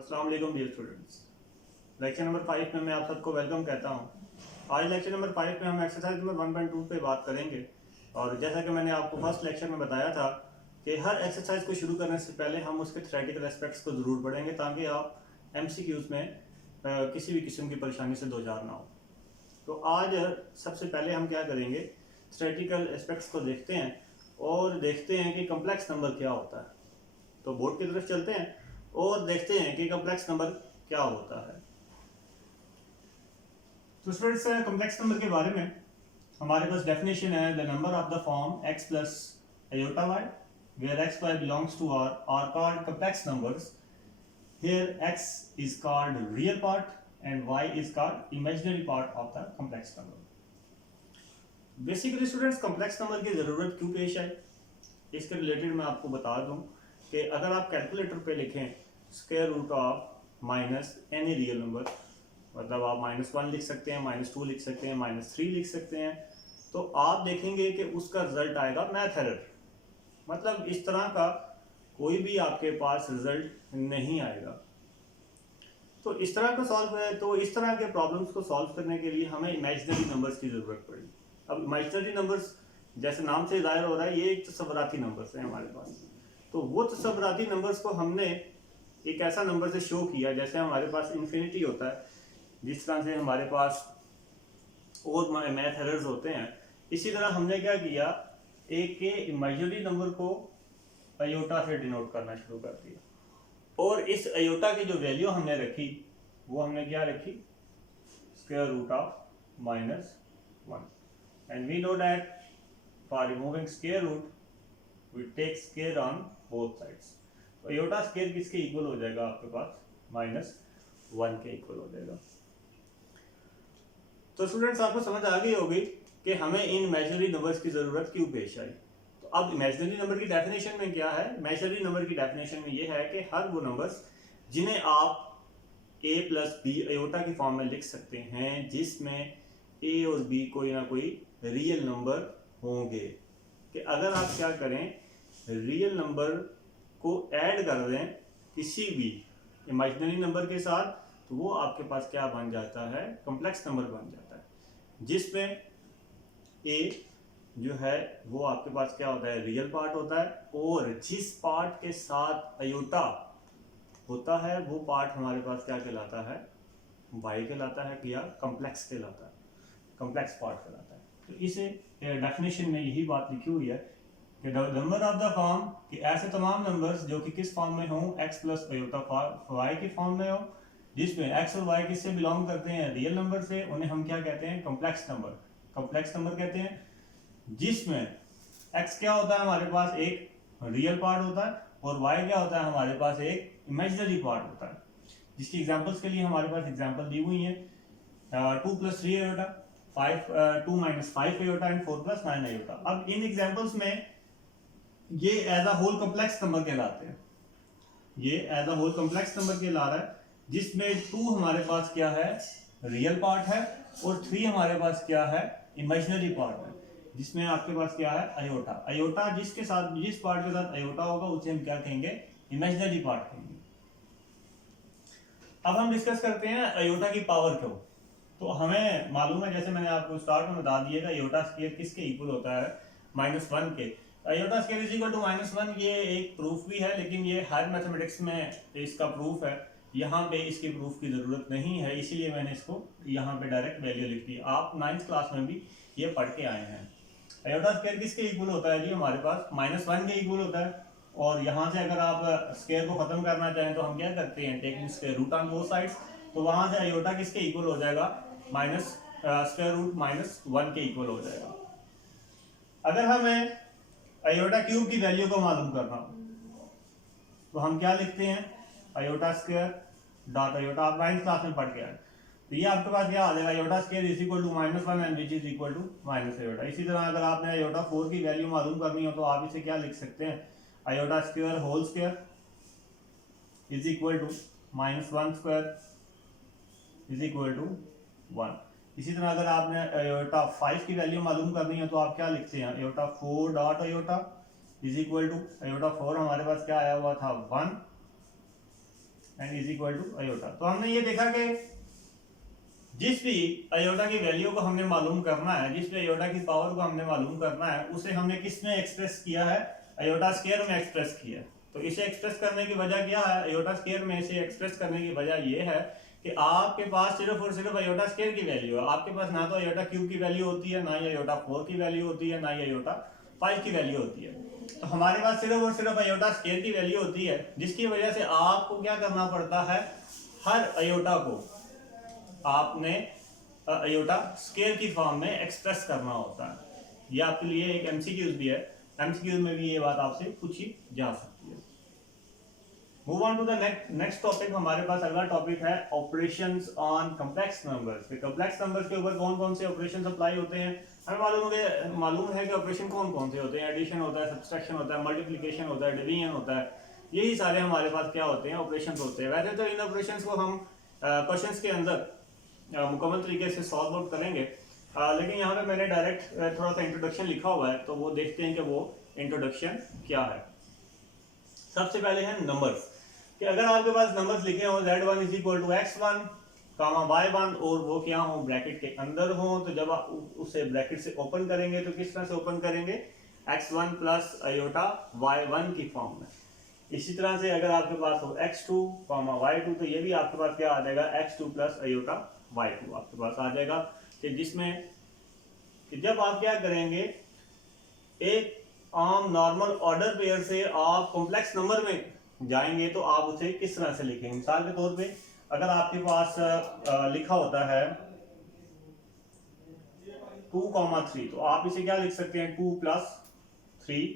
अस्सलाम वालेकुम dear students. Lecture number 5 में मैं आप सबको वेलकम कहता हूँ। आज लेक्चर नंबर 5 में हम एक्सरसाइज नंबर 1.2 पे बात करेंगे। और जैसा कि मैंने आपको फर्स्ट लेक्चर में बताया था कि हर एक्सरसाइज को शुरू करने से पहले हम उसके थ्योरेटिकल एस्पेक्ट्स को ज़रूर पढ़ेंगे ताकि आप MCQs में किसी भी किस्म की परेशानी से दो चार ना हो। तो आज सबसे पहले हम क्या करेंगे, थ्योरेटिकल एस्पेक्ट्स को देखते हैं और देखते हैं कि कम्प्लेक्स नंबर क्या होता है। तो बोर्ड की तरफ चलते हैं और देखते हैं कि कम्प्लेक्स नंबर क्या होता है। तो स्टूडेंट्स, कम्प्लेक्स नंबर के बारे में हमारे पास डेफिनेशन है, the number of the form x plus iota y where x y belongs to r are called complex numbers. Here x is called real part and y is called imaginary part of the complex number. Basically students, complex number की ज़रूरत क्यों पेश आई, इसके related मैं आपको बता दूं कि अगर आप कैलकुलेटर पे लिखें square root of minus any real number, मतलब आप -1 लिख सकते हैं, -2 लिख सकते हैं, -3 लिख सकते हैं, तो आप देखेंगे कि उसका रिजल्ट आएगा मैथ एरर। मतलब इस तरह का कोई भी आपके पास रिजल्ट नहीं आएगा। तो इस तरह का सॉल्व है, तो इस तरह के प्रॉब्लम्स को सॉल्व करने के लिए हमें इमेजिनरी नंबर्स की ज़रूरत पड़ी। अब इमेजिनरी नंबर्स जैसे नाम से जाहिर हो रहा है, ये तस्वराती नंबर्स हैं हमारे पास। तो वो तस्वराती नंबर्स को हमने एक ऐसा नंबर से शो किया, जैसे हमारे पास इन्फिनिटी होता है, जिस तरह से हमारे पास और मैथ एरर्स होते हैं, इसी तरह हमने क्या किया, एक के इमेजिनरी नंबर को अयोटा से डिनोट करना शुरू कर दिया। और इस अयोटा की जो वैल्यू हमने रखी वो हमने क्या रखी, square root of -1। And we know that for removing square root we take square on both sides. तो अयोटा स्क्वायर किसके इक्वल हो जाएगा, आपके पास -1 के इक्वल हो जाएगा। तो स्टूडेंट्स, आपको समझ आ गई होगी कि हमें इन इमेजिनरी नंबर्स की ज़रूरत क्यों पेश आई। तो अब इमेजिनरी नंबर की डेफिनेशन में क्या है, इमेजिनरी नंबर की डेफिनेशन में ये है कि हर वो नंबर्स जिन्हें आप a प्लस बी अयोटा की फॉर्म में लिख सकते हैं, जिसमें a और b कोई ना कोई रियल नंबर होंगे। कि अगर आप क्या करें, रियल नंबर को ऐड कर दें किसी भी इमेजिनरी नंबर के साथ, तो वो आपके पास क्या बन जाता है, कम्प्लेक्स नंबर बन जाता है, जिसमें a जो है वो आपके पास क्या होता है, रियल पार्ट होता है, और जिस पार्ट के साथ अयोटा होता है वो पार्ट हमारे पास क्या कहलाता है, y कहलाता है, या कम्प्लेक्स कहलाता है, कम्प्लेक्स पार्ट कहलाता है। तो इसे डेफिनेशन में यही बात लिखी हुई है कि नंबर ऑफ द फॉर्म, कि ऐसे तमाम नंबर्स जो कि किस फॉर्म में हों, x प्लस अयोटा y की फॉर्म में हो, जिसमें x और y किससे बिलोंग करते हैं, रियल नंबर से, उन्हें हम क्या कहते हैं, कम्प्लेक्स नंबर, कम्प्लेक्स नंबर कहते हैं। जिसमें x क्या होता है, हमारे पास एक रियल पार्ट होता है, और y क्या होता है, हमारे पास एक इमेजिनरी पार्ट होता है। जिसकी एग्जांपल्स के लिए हमारे पास एग्जांपल दी हुई है, 2 + 3 आयोटा, 2 - 5 आयोटा एंड 4 + 9 आयोटा। अब इन एग्जांपल्स में ये as a whole complex number कहलाते हैं, ये as a whole complex number कहला रहा है, जिसमें 2 हमारे पास क्या है, रियल पार्ट है, और 3 हमारे पास क्या है, इमेजिनरी पार्ट है, जिसमें आपके पास क्या है, अयोटा। अयोटा जिसके साथ, जिस पार्ट के साथ अयोटा होगा उसे हम क्या कहेंगे, इमेजिनरी पार्ट कहेंगे। अब हम डिस्कस करते हैं अयोटा की पावर क्यों। तो हमें मालूम है, जैसे मैंने आपको स्टार्ट में बता दिया, अयोटा स्क्वायर किसके इक्वल होता है, -1 के। Iota square is equal to -1, ये एक प्रूफ भी है, लेकिन ये हर मैथमेटिक्स में इसका प्रूफ है। यहाँ पे इसके प्रूफ की जरूरत नहीं है, इसीलिए मैंने इसको यहाँ पे डायरेक्ट वैल्यू लिख दी। आप 9th क्लास में भी ये पढ़ के आए हैं। अयोटा स्क्वायर किसके इक्वल होता है जी, हमारे पास -1 के इक्वल होता है। और यहाँ से अगर आप स्क्वायर को खत्म करना चाहें तो हम क्या करते हैं, taking square root on both sides. तो वहां से अयोटा किसके इक्वल हो जाएगा, स्क्वायर रूट -1 के इक्वल हो जाएगा। अगर हमें अयोटा क्यूब की वैल्यू को मालूम करना हो तो हम क्या लिखते हैं, अयोटा स्क्वायर डॉट अयोटा। आप 9th क्लास में पढ़ के आए, तो ये आपके पास क्या आ जाएगा, iota square is equal to -1 and which is equal to -iota. इसी तरह अगर आपने अयोटा 4 की वैल्यू मालूम करनी हो तो आप इसे क्या लिख सकते हैं, iota square whole square is equal to -1 square is equal to 1। इसी तरह अगर आपने अयोटा 5 की वैल्यू मालूम करनी है तो आप क्या लिखते हैं, iota 4 dot iota is equal to, iota 4 हमारे पास क्या आया हुआ था, 1, and is equal to iota. तो हमने ये देखा कि जिस भी अयोटा की वैल्यू को हमने मालूम करना है, जिस भी अयोटा की पावर को हमने मालूम करना है, उसे हमने किस में एक्सप्रेस किया है, अयोटा स्क्वायर में एक्सप्रेस किया है। तो इसे एक्सप्रेस करने की वजह क्या है, अयोटा स्क्वायर में इसे एक्सप्रेस करने की वजह ये है कि आपके पास सिर्फ और सिर्फ अयोटा स्क्वायर की वैल्यू है। आपके पास ना तो अयोटा क्यूब की वैल्यू होती है, ना ही अयोटा 4 की वैल्यू होती है, ना ही अयोटा 5 की वैल्यू होती है। तो हमारे पास सिर्फ और सिर्फ अयोटा स्क्वायर की वैल्यू होती है, जिसकी वजह से आपको क्या करना पड़ता है, हर अयोटा को आपने अयोटा स्क्वायर की फॉर्म में एक्सप्रेस करना होता है। ये आपके लिए एक एमसीक्यूज भी है, एमसीक्यूज में भी ये बात आपसे पूछी जा सकती है। Move on to the next topic. हमारे पास अगला टॉपिक है operations on complex numbers. Complex numbers के ऊपर कौन कौन से ऑपरेशंस अप्लाई होते हैं, हमें मालूम है कि ऑपरेशन कौन कौन से होते हैं। एडिशन होता है, सब्सट्रैक्शन होता है, मल्टीप्लिकेशन होता है, डिवीजन होता है, यही सारे हमारे पास क्या होते हैं, ऑपरेशंस होते हैं। वैसे तो इन ऑपरेशंस को हम क्वेश्चंस के अंदर मुकम्मल तरीके से सॉल्व आउट करेंगे, लेकिन यहाँ पे मैंने डायरेक्ट थोड़ा सा इंट्रोडक्शन लिखा हुआ है, तो वो देखते हैं कि वो इंट्रोडक्शन क्या है। सबसे पहले है नंबर्स, कि अगर आपके पास नंबर्स लिखे हो z1 is equal to x1 y1 और वो क्या हो, ब्रैकेट के अंदर हो, तो जब आप उसे ब्रैकेट से ओपन करेंगे तो किस तरह से ओपन करेंगे, x1 प्लस अयोटा y1 की फॉर्म में। इसी तरह से अगर आपके पास हो x2 y2, तो ये भी आपके पास क्या आ जाएगा, x2 प्लस अयोटा y2 आपके पास आ जाएगा, कि जिसमें कि जब आप क्या करेंगे, एक आम नॉर्मल ऑर्डर पेयर से आप कॉम्प्लेक्स नंबर में जाएंगे तो आप उसे किस तरह से लिखेंगे। मिसाल के तौर पे अगर आपके पास लिखा होता है 2,3, तो आप इसे क्या लिख सकते हैं, 2 प्लस 3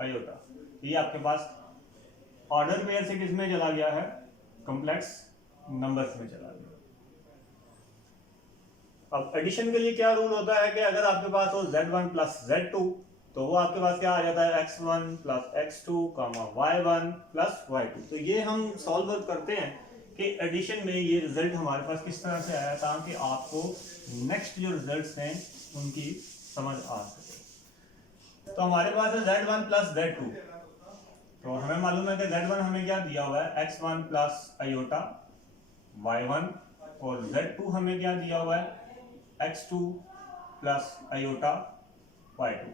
अयोटा। ये आपके पास ऑर्डर पेयर से किस में चला गया है, कॉम्प्लेक्स नंबर्स में चला गया। अब एडिशन के लिए क्या रूल होता है कि अगर आपके पास हो z1 प्लस z2, तो वो आपके पास क्या आ जाता है, x1 plus x2 y1 plus y2। तो ये हम सॉल्व करते हैं कि एडिशन में ये रिजल्ट हमारे पास किस तरह से आया, ताकि आपको नेक्स्ट जो रिजल्ट्स हैं उनकी समझ आ सके। तो हमारे पास है z1 प्लस z2, तो हमें मालूम है कि z1 हमें क्या दिया हुआ है, x1 प्लस अयोटा y1, और z2 हमें क्या दिया हुआ है, x2 प्लस अयोटा y2।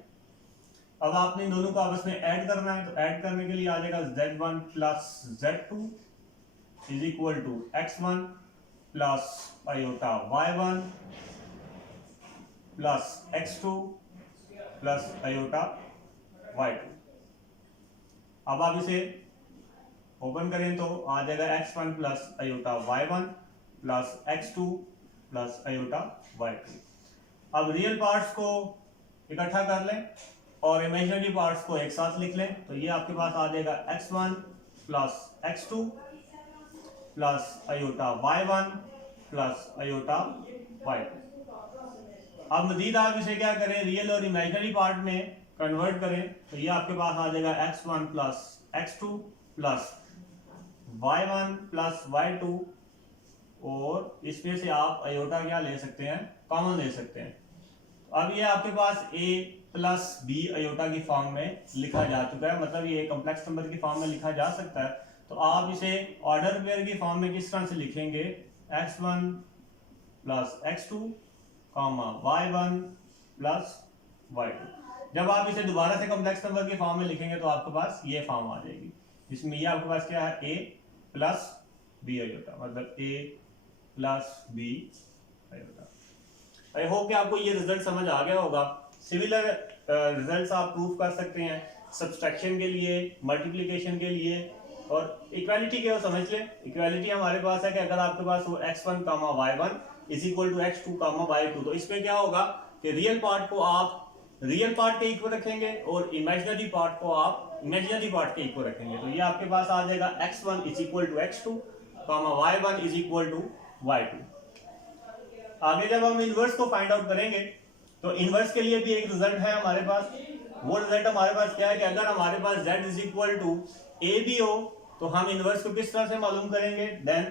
अब आपने दोनों को आपस में ऐड करना है, तो ऐड करने के लिए आ जाएगा z1 plus z2 is equal to x1 plus iota y1 plus x2 plus iota y2। अब आप इसे ओपन करें तो आ जाएगा x1 plus iota y1 plus x2 plus iota y2। अब रियल पार्ट्स को इकट्ठा कर लें और इमेजिनरी पार्ट्स को एक साथ लिख लें, तो ये आपके पास आ जाएगा x1 plus x2 plus iota y1 plus iota y2। अब मजीद आप इसे क्या करें, रियल और इमेजिनरी पार्ट में कन्वर्ट करें, तो ये आपके पास आ जाएगा x1 plus x2 plus y1 plus y2, और इसमें से आप अयोटा क्या ले सकते हैं, कॉमन ले सकते हैं। अब ये आपके पास a प्लस b अयोटा की फॉर्म में लिखा जा चुका है, मतलब ये कॉम्प्लेक्स नंबर की फॉर्म में लिखा जा सकता है। तो आप इसे ऑर्डर पेयर की फॉर्म में किस तरह से लिखेंगे, x1 plus x2 y1 plus y2। जब आप इसे दोबारा से कॉम्प्लेक्स नंबर की फॉर्म में लिखेंगे तो आपके पास ये फॉर्म आ जाएगी, जिसमें ये आपके पास क्या है, a प्लस b अयोटा, मतलब a plus b iota. I hope कि आपको ये रिजल्ट समझ आ गया होगा। सिमिलर रिजल्ट्स आप प्रूफ कर सकते हैं सब्सट्रैक्शन के लिए, मल्टीप्लिकेशन के लिए, और इक्वालिटी के समझ लें। इक्वालिटी हमारे पास है कि अगर आपके पास वो x1 y1 is equal to x2 y2, तो इसमें क्या होगा कि रियल पार्ट को आप रियल पार्ट के इक्वल रखेंगे और इमेजिनरी पार्ट को आप इमेजिनरी पार्ट के इक्वल रखेंगे। तो ये आपके पास आ जाएगा x1 is equal to x2 y1 is equal to y2। आगे जब हम इनवर्स को फाइंड आउट करेंगे, तो इनवर्स के लिए भी एक रिजल्ट है हमारे पास। वो रिजल्ट हमारे पास क्या है कि अगर हमारे पास z is equal to A B हो, तो हम इनवर्स को किस तरह से मालूम करेंगे, then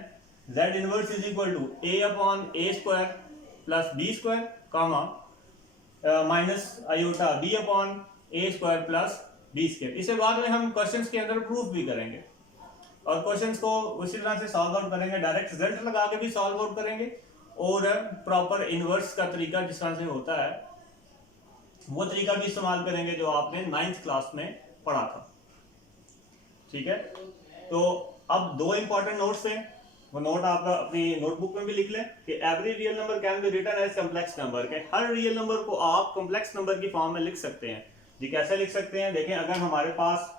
z inverse is equal to a upon a square plus b square comma minus iota b upon a square plus b square. इसे बाद में हम क्वेश्चंस के अंदर प्रूफ भी करेंगे। और क्वेश्चंस को उसी तरह से सॉल्व आउट करेंगे, डायरेक्ट रिजल्ट लगा के भी सॉल्व आउट करेंगे और प्रॉपर इनवर्स का तरीका जिस तरह से होता है वो तरीका भी इस्तेमाल करेंगे जो आपने 9th क्लास में पढ़ा था। ठीक है, तो अब दो इंपॉर्टेंट नोट्स हैं, वो नोट आप अपनी नोटबुक में भी लिख लें कि every real number can be written as complex number, के हर रियल नंबर को आप कॉम्प्लेक्स नंबर की फॉर्म में लिख सकते हैं। जी कैसे लिख सकते हैं, देखें अगर हमारे पास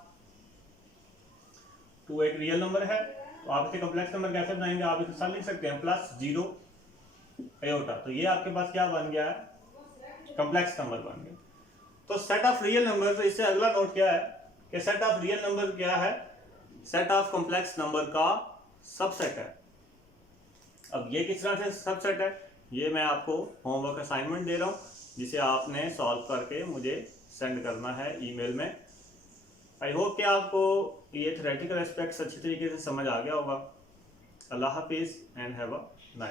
2 एक रियल नंबर है तो आप इसे कॉम्प्लेक्स नंबर कैसे बनाएंगे, आप इसे साथ लिख सकते हैं +0 आयोटा, तो ये आपके पास क्या बन गया है, कॉम्प्लेक्स नंबर बन गया। तो सेट ऑफ रियल नंबर, तो इससे अगला नोट क्या है कि सेट ऑफ रियल नंबर क्या है, सेट ऑफ कॉम्प्लेक्स नंबर का सबसेट है। अब ये किस तरह से सबसेट है, ये मैं आपको होमवर्क असाइनमेंट दे रहा हूँ जिसे आपने सॉल्व करके मुझे सेंड करना है ईमेल में। आई होप कि आपको ये थ्योरेटिकल एस्पेक्ट्स अच्छी तरीके से समझ आ गया होगा। अल्लाह हाफिज़ एंड हैव अ नाइस